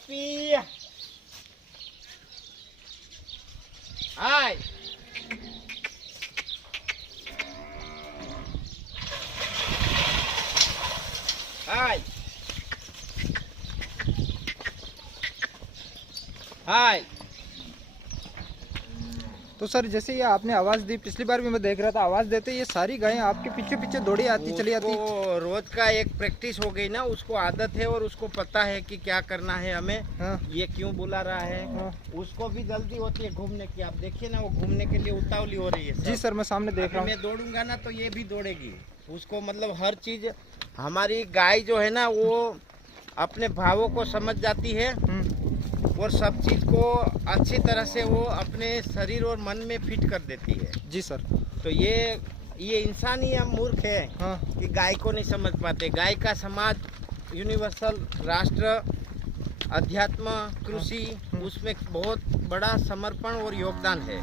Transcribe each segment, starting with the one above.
Poppy. Hi. Hi. Hi. तो sir जैसे ये आपने आवाज़ दी, पिछली बार भी मैं देख रहा था आवाज़ देते ये सारी गायें आपके पीछे पीछे दौड़ी आती चली आती। उसको रोज का एक प्रैक्टिस हो गई ना, उसको आदत है और उसको पता है कि क्या करना है हमें। हाँ ये क्यों बुला रहा है। हाँ उसको भी जल्दी होती है घूमने की। आप देखिए ना, वो घूमने के लिए उतावली हो रही है। जी सर, मैं सामने देख रहा हूँ। मैं दौड़ूंगा ना तो ये भी दौड़ेगी। उसको मतलब हर चीज, हमारी गाय जो है ना वो अपने भावों को समझ जाती है और सब चीज को अच्छी तरह से वो अपने शरीर और मन में फिट कर देती है। जी सर। तो ये इंसान ही हम मूर्ख है हाँ कि गाय को नहीं समझ पाते। गाय का समाज, यूनिवर्सल, राष्ट्र, अध्यात्म, कृषि, उसमें बहुत बड़ा समर्पण और योगदान है।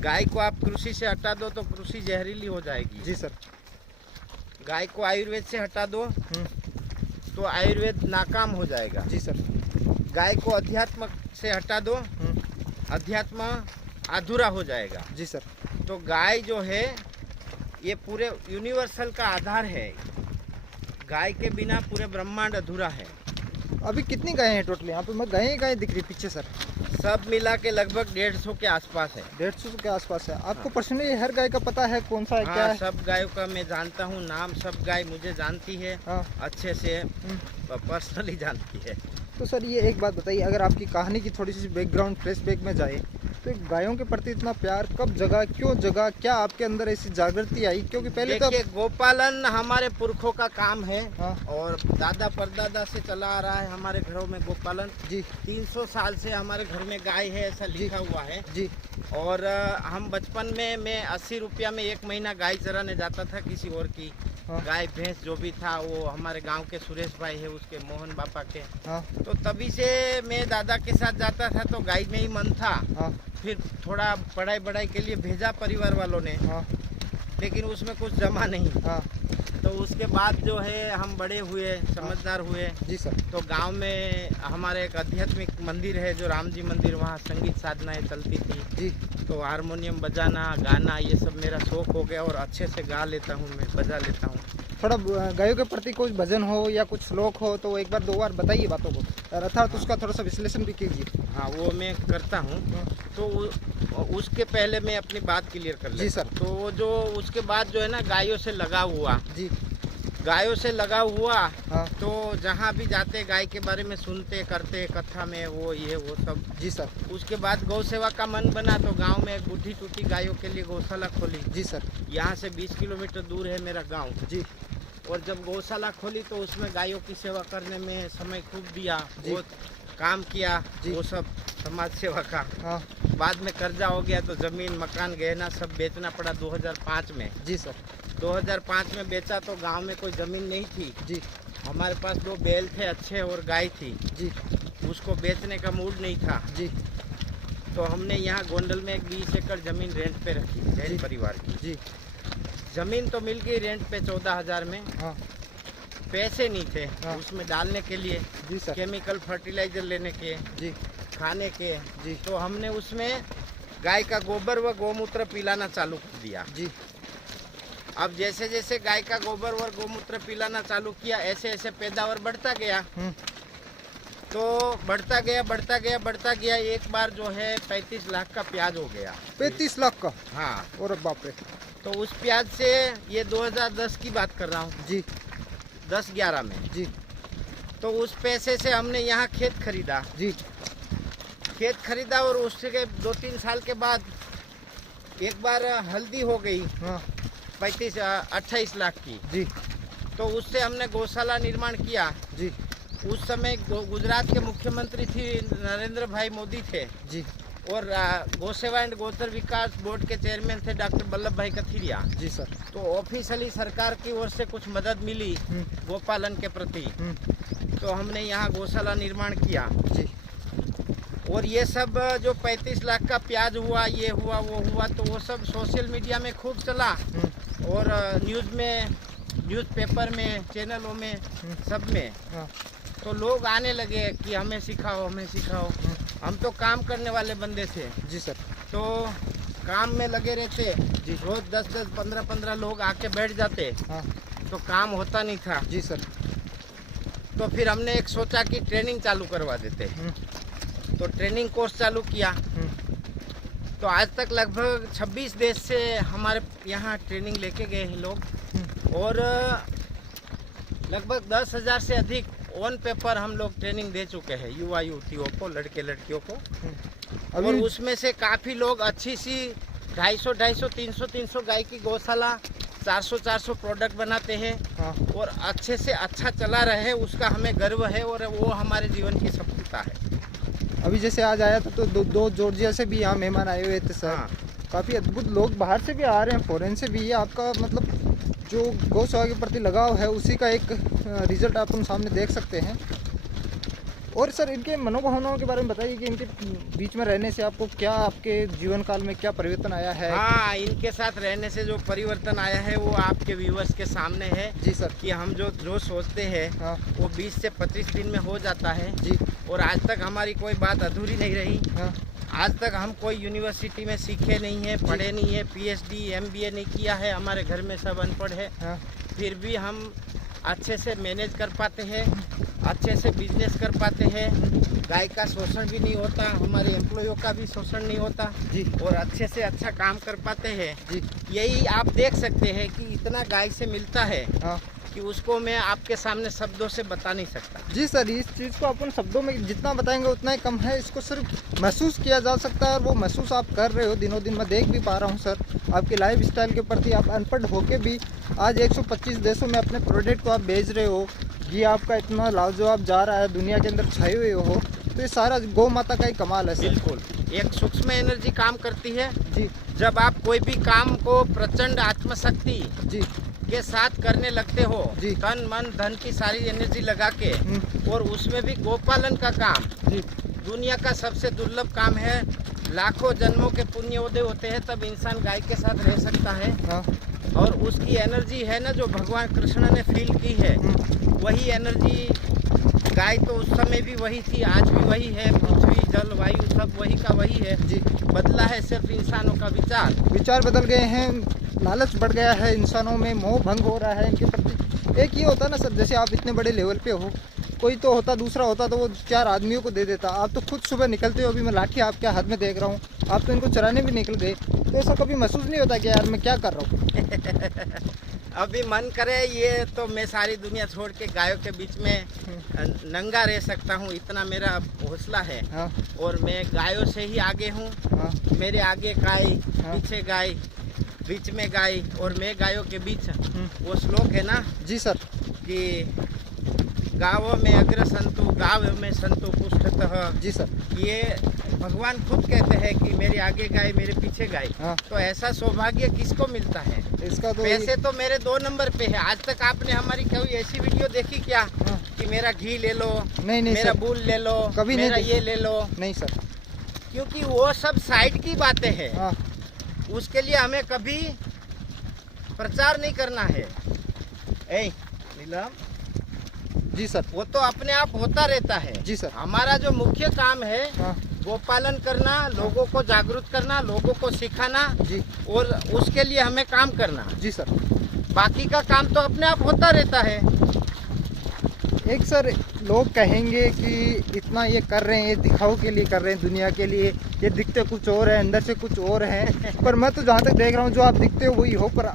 गाय को आप कृषि से हटा दो तो कृषि जहरीली हो जाएगी। जी सर। गाय को आयुर्वेद से हटा दो तो आयुर्वेद नाकाम हो जाएगा। जी सर। गाय को अध्यात्म से हटा दो, अध्यात्म अधूरा हो जाएगा। जी सर। तो गाय जो है ये पूरे यूनिवर्सल का आधार है। गाय के बिना पूरे ब्रह्मांड अधूरा है। अभी कितनी गायें हैं टोटल यहाँ पे? मैं गायें दिख रही पीछे सर। सब मिला के लगभग 150 के आसपास है। 150 के आसपास है। आपको पर्सनली हर गाय का पता है कौन सा है, क्या है? सब गायों का मैं जानता हूँ नाम। सब गाय मुझे जानती है। हाँ अच्छे से पर्सनली जानती है। तो सर ये एक बात बताइए, अगर आपकी कहानी की थोड़ी सी बैकग्राउंड फ्लैशबैक में जाए तो एक गायों के प्रति इतना प्यार कब जगा, क्यों जगा, क्या आपके अंदर ऐसी जागृति आई? क्योंकि पहले तो गोपालन हमारे पुरखों का काम है। हाँ और दादा परदादा से चला आ रहा है हमारे घरों में गोपालन। जी 300 साल से हमारे घर में गाय है, ऐसा लिखा हुआ है जी। और हम बचपन में मैं 80 रुपया में एक महीना गाय चराने जाता था किसी और की। हाँ गाय भैंस जो भी था वो हमारे गांव के सुरेश भाई है, उसके मोहन बापा के। हाँ तो तभी से मैं दादा के साथ जाता था तो गाय में ही मन था। हाँ फिर थोड़ा पढ़ाई के लिए भेजा परिवार वालों ने, हाँ लेकिन उसमें कुछ जमा नहीं। हाँ। तो उसके बाद जो है हम बड़े हुए, समझदार हुए। जी सर। तो गांव में हमारे एक आध्यात्मिक मंदिर है जो राम जी मंदिर, वहाँ संगीत साधनाएं चलती थी जी। तो हारमोनियम बजाना, गाना, ये सब मेरा शौक हो गया और अच्छे से गा लेता हूँ, मैं बजा लेता हूँ। थोड़ा गायों के प्रति कुछ भजन हो या कुछ श्लोक हो तो एक बार दो बार बताइए बातों को, अर्थात उसका थोड़ा सा विश्लेषण भी कीजिए। हाँ वो मैं करता हूँ। तो उसके पहले मैं अपनी बात क्लियर कर लेता। जी सर। तो वो जो उसके बाद जो है ना गायों से लगाव हुआ। जी। गायों से लगाव हुआ। हाँ तो जहाँ भी जाते गाय के बारे में सुनते करते, कथा में वो ये वो सब। जी सर। उसके बाद गौ सेवा का मन बना तो गांव में एक बुढ़ी टूटी गायों के लिए गौशाला खोली। जी सर। यहाँ से 20 किलोमीटर दूर है मेरा गांव। जी। और जब गौशाला खोली तो उसमें गायों की सेवा करने में समय खूब दिया, बहुत काम किया वो सब समाज सेवा का। हाँ बाद में कर्जा हो गया तो जमीन, मकान, गहना सब बेचना पड़ा 2005 में। जी सर। 2005 में बेचा तो गांव में कोई ज़मीन नहीं थी जी। हमारे पास 2 बैल थे अच्छे और गाय थी जी। उसको बेचने का मूड नहीं था। जी। तो हमने यहाँ गोंडल में एक 20 एकड़ ज़मीन रेंट पे रखी, जैन परिवार की। जी। ज़मीन तो मिल गई रेंट पे 14,000 में। हाँ पैसे नहीं थे हाँ। उसमें डालने के लिए, जी सर। केमिकल फर्टिलाइजर लेने के, जी। खाने के। जी। तो हमने उसमें गाय का गोबर व गौमूत्र पिलाना चालू कर दिया। जी। अब जैसे जैसे गाय का गोबर और गौमूत्र पिलाना चालू किया ऐसे ऐसे पैदावार बढ़ता गया। तो बढ़ता गया। एक बार जो है 35 लाख का प्याज हो गया। 35 लाख का? हाँ। और बाप रे। तो उस प्याज से, ये 2010 की बात कर रहा हूँ जी। 10-11 में। जी। तो उस पैसे से हमने यहाँ खेत खरीदा। जी। खेत खरीदा और उसके 2-3 साल के बाद एक बार हल्दी हो गई। हाँ 28 लाख की। जी। तो उससे हमने गौशाला निर्माण किया। जी। उस समय गुजरात के मुख्यमंत्री थी नरेंद्र भाई मोदी थे। जी। और गौ सेवा एंड गोचर विकास बोर्ड के चेयरमैन थे डॉक्टर वल्लभ भाई कथीरिया। जी सर। तो ऑफिशियली सरकार की ओर से कुछ मदद मिली गोपालन के प्रति। तो हमने यहाँ गौशाला निर्माण किया। जी। और ये सब जो 35 लाख का प्याज हुआ, ये हुआ वो हुआ, तो वो सब सोशल मीडिया में खूब चला और न्यूज़ में, न्यूज़पेपर में, चैनलों में, सब में। तो लोग आने लगे कि हमें सिखाओ हमें सिखाओ। हम तो काम करने वाले बंदे थे जी सर। तो काम में लगे रहते जी। रोज 10-10 15-15 लोग आके बैठ जाते हाँ तो काम होता नहीं था। जी सर। तो फिर हमने एक सोचा कि ट्रेनिंग चालू करवा देते। तो ट्रेनिंग कोर्स चालू किया। तो आज तक लगभग 26 देश से हमारे यहाँ ट्रेनिंग लेके गए हैं लोग और लगभग 10,000 से अधिक ऑन पेपर हम लोग ट्रेनिंग दे चुके हैं युवा युवतियों को, लड़के लड़कियों को। और उसमें से काफ़ी लोग अच्छी सी 250, 300 गाय की गौशाला 400 प्रोडक्ट बनाते हैं। हाँ। और अच्छे से अच्छा चला रहे हैं, उसका हमें गर्व है और वो हमारे जीवन की सफलता है। अभी जैसे आज आया था तो दो जॉर्जिया से भी यहाँ मेहमान आए हुए थे सर। हाँ। काफ़ी अद्भुत लोग बाहर से भी आ रहे हैं, फॉरेन से भी। ये आपका मतलब जो गौसेवा के प्रति लगाव है उसी का एक रिजल्ट आप उन सामने देख सकते हैं। और सर इनके मनोभावनाओं के बारे में बताइए कि इनके बीच में रहने से आपको क्या, आपके जीवन काल में क्या परिवर्तन आया है? हाँ, इनके साथ रहने से जो परिवर्तन आया है वो आपके व्यूअर्स के सामने है। जी सर। कि हम जो सोचते हैं हाँ। वो 20 से 25 दिन में हो जाता है। जी। और आज तक हमारी कोई बात अधूरी नहीं रही। हाँ। आज तक हम कोई यूनिवर्सिटी में सीखे नहीं है, पढ़े नहीं है, PhD MBA नहीं किया है, हमारे घर में सब अनपढ़ है। हाँ। फिर भी हम अच्छे से मैनेज कर पाते हैं, अच्छे से बिजनेस कर पाते हैं। गाय का शोषण भी नहीं होता, हमारे एम्प्लॉयों का भी शोषण नहीं होता जी। और अच्छे से अच्छा काम कर पाते हैं। जी। यही आप देख सकते हैं कि इतना गाय से मिलता है हाँ। कि उसको मैं आपके सामने शब्दों से बता नहीं सकता। जी सर, इस चीज़ को अपन शब्दों में जितना बताएंगे उतना ही कम है। इसको सिर्फ महसूस किया जा सकता है और वो महसूस आप कर रहे हो दिनों दिन। मैं देख भी पा रहा हूँ सर आपके लाइफ स्टाइल के प्रति। आप अनपढ़ होके भी आज 125 देशों में अपने प्रोडक्ट को आप भेज रहे हो। ये आपका इतना लाजवाब जा रहा है, दुनिया के अंदर छाए हुए हो। तो ये सारा गौ माता का ही कमाल है सर। बिल्कुल, एक सूक्ष्म एनर्जी काम करती है। जी। जब आप कोई भी काम को प्रचंड आत्मशक्ति जी के साथ करने लगते हो, जी। तन मन धन की सारी एनर्जी लगा के, और उसमें भी गोपालन का काम जी। दुनिया का सबसे दुर्लभ काम है। लाखों जन्मों के पुण्योदय होते हैं तब इंसान गाय के साथ रह सकता है। हाँ। और उसकी एनर्जी है ना जो भगवान कृष्ण ने फील की है, वही एनर्जी गाय तो उस समय भी वही थी, आज भी वही है। पृथ्वी जल वायु सब वही का वही है। जी। बदला है सिर्फ इंसानों का विचार बदल गए हैं, लालच बढ़ गया है इंसानों में, मोह भंग हो रहा है इनके प्रति। एक ये होता ना सर, जैसे आप इतने बड़े लेवल पे हो, कोई तो होता दूसरा होता तो वो 4 आदमियों को दे देता। आप तो खुद सुबह निकलते हो, अभी मैं लाठी आपके हाथ में देख रहा हूँ, आप तो इनको चराने भी निकल गए। तो ऐसा कभी महसूस नहीं होता कि यार मैं क्या कर रहा हूँ? अभी मन करे ये तो मैं सारी दुनिया छोड़ के गायों के बीच में नंगा रह सकता हूँ, इतना मेरा हौसला है। हाँ। और मैं गायों से ही आगे हूँ। हाँ। मेरे आगे गाय, हाँ। पीछे गाय, बीच में गाय और मैं गायों के बीच। वो श्लोक है ना जी सर, कि गाँवों में अग्र संतु गाँव में संतु पुष्टतः। जी सर। ये भगवान खुद कहते हैं कि मेरे आगे गाय मेरे पीछे गाय। हाँ। तो ऐसा सौभाग्य किसको मिलता है? इसका तो पैसे तो मेरे 2 नंबर पे है। आज तक आपने हमारी कोई ऐसी वीडियो देखी क्या? हाँ। कि मेरा घी ले लो, नहीं मेरा सर, बूल ले लो, कभी नहीं मेरा ये ले लो। नहीं सर। क्योंकि वो सब साइड की बातें हैं। हाँ। उसके लिए हमें कभी प्रचार नहीं करना है। नीलम, जी सर। वो तो अपने आप होता रहता है। जी सर। हमारा जो मुख्य काम है हाँ। गोपालन करना, लोगों को जागरूक करना, लोगों को सिखाना। जी। और उसके लिए हमें काम करना। जी सर। बाकी का काम तो अपने आप होता रहता है। एक सर लोग कहेंगे कि इतना ये कर रहे हैं, ये दिखाओ के लिए कर रहे हैं, दुनिया के लिए। ये दिखते कुछ और है, अंदर से कुछ और है। पर मैं तो जहाँ तक देख रहा हूँ जो आप दिखते हो वही हो। पर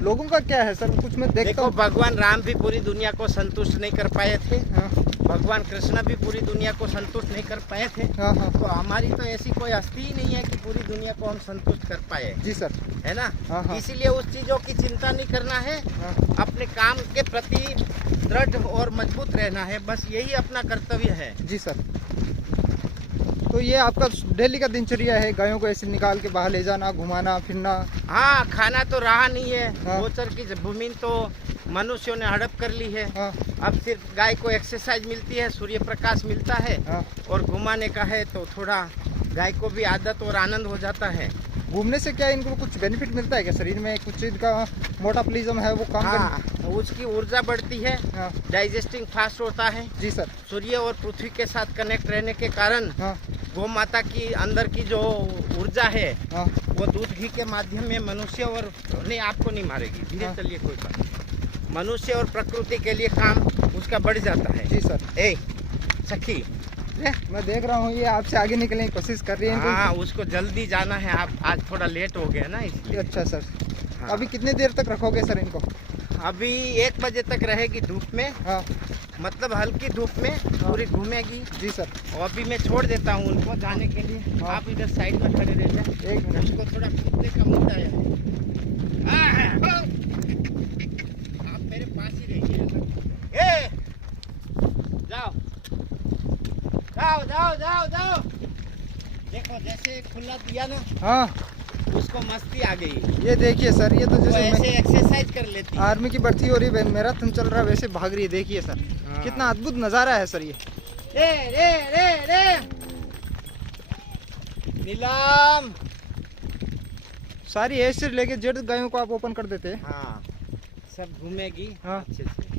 लोगों का क्या है सर, कुछ मैं देखता देखो, हूँ। भगवान राम भी पूरी दुनिया को संतुष्ट नहीं कर पाए थे। हाँ। भगवान कृष्ण भी पूरी दुनिया को संतुष्ट नहीं कर पाए थे। हाँ। हाँ। तो हमारी तो ऐसी कोई हस्ती ही नहीं है कि पूरी दुनिया को हम संतुष्ट कर पाए। जी सर। है ना? हाँ। हाँ। इसीलिए उस चीजों की चिंता नहीं करना है। हाँ। अपने काम के प्रति दृढ़ और मजबूत रहना है, बस यही अपना कर्तव्य है। जी सर। तो ये आपका डेली का दिनचर्या है, गायों को ऐसे निकाल के बाहर ले जाना, घुमाना फिरना? हाँ, खाना तो रहा नहीं है। हाँ। गोचर की भूमि तो मनुष्यों ने हड़प कर ली है। हाँ। अब सिर्फ गाय को एक्सरसाइज मिलती है, सूर्य प्रकाश मिलता है। हाँ। और घुमाने का है तो थोड़ा गाय को भी आदत और आनंद हो जाता है। घूमने से क्या इनको कुछ बेनिफिट मिलता है क्या शरीर में? कुछ इनका मोटापलिज्म है वो काम हाँ, उसकी ऊर्जा बढ़ती है, हाँ डाइजेस्टिंग फास्ट होता है। जी सर। सूर्य और पृथ्वी के साथ कनेक्ट रहने के कारण हाँ गौ माता की अंदर की जो ऊर्जा है हाँ वो दूध घी के माध्यम में मनुष्य और नहीं, आपको नहीं मारेगी, धीरे हाँ। चलिए कोई बात नहीं। मनुष्य और प्रकृति के लिए काम उसका बढ़ जाता है। जी सर। ए सखी, मैं देख रहा हूँ ये आपसे आगे निकलने की कोशिश कर रही है इनको। हाँ, उसको जल्दी जाना है, आप आज थोड़ा लेट हो गया ना इसलिए। अच्छा सर। हाँ। अभी कितने देर तक रखोगे सर इनको? अभी 1 बजे तक रहेगी धूप में, हाँ मतलब हल्की धूप में पूरी घूमेगी। जी सर। और अभी मैं छोड़ देता हूँ उनको जाने के लिए। हाँ। आप इधर साइड में खड़े रह जाए, 1 मिनट। उसको थोड़ा कूदने का मूड आया है। आप मेरे पास ही रहिए। ए जाओ जाओ जाओ जाओ जाओ। देखो जैसे खुला दिया ना, हाँ उसको मस्ती आ गई। ये देखिए सर, ये तो वो जैसे ऐसे एक्सरसाइज कर लेती है। आर्मी की भर्ती हो रही है, मैराथन चल रहा है वैसे भाग रही है। देखिए सर हाँ। कितना अद्भुत नज़ारा है सर ये। रे रे रे रे नीलम। सारी एज से लेके जेड गायों को आप ओपन कर देते हैं। हाँ, सब घूमेगी हाँ। अच्छे से।